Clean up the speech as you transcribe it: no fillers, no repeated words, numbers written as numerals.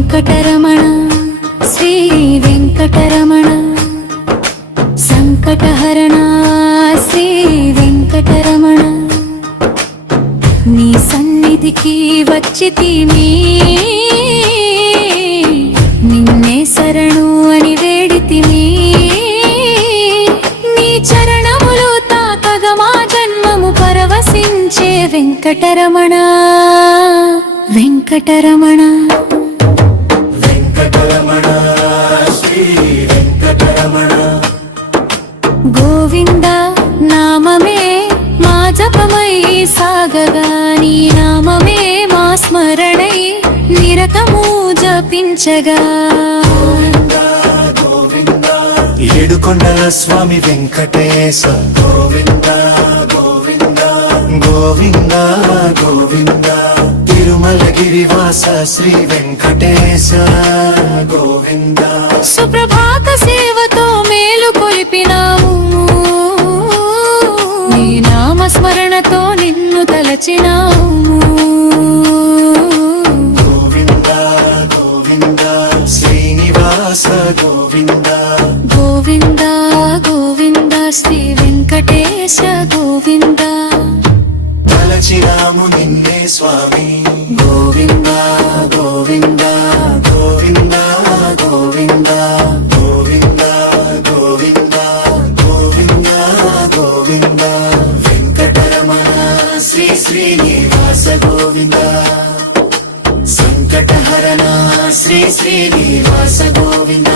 వెంకటరమణ శ్రీ వెంకటరమణ సంకటహరణ శ్రీ వెంకటరమణ నీ సన్నిధికి వచ్చితిమి నిన్నే శరణు అని వేడితిమి నీ చరణములు తాకగా మా జన్మము పరవశించే వెంకటరమణ వెంకటరమణ వెంకటరమణ శ్రీ వెంకటరమణ గోవింద నామమే మా జపమై సాగగా నీ నామమే మా స్మరణై నిరతము జపించగా ఏడుకొండల స్వామి వెంకటేశ గోవింద గోవింద గోవింద గోవింద తిరుమలగిరివాస శ్రీ వెంకటేశ గోవింద సుప్రభాత సేవతో మేలు కొలిపినావు నీ నామస్మరణతో నిన్ను తలచినావు గోవింద గోవింద శ్రీనివాస గోవింద గోవింద గోవింద శ్రీ వెంకటేశ గోవింద తలచినాము నిన్నే స్వామి గోవింద గోవింద గోవింద గోవింద గోవింద గోవింద గోవింద గోవింద వెంకటరమణ శ్రీ శ్రీనివాస గోవింద సంకటహరణ శ్రీ శ్రీనివాస గోవింద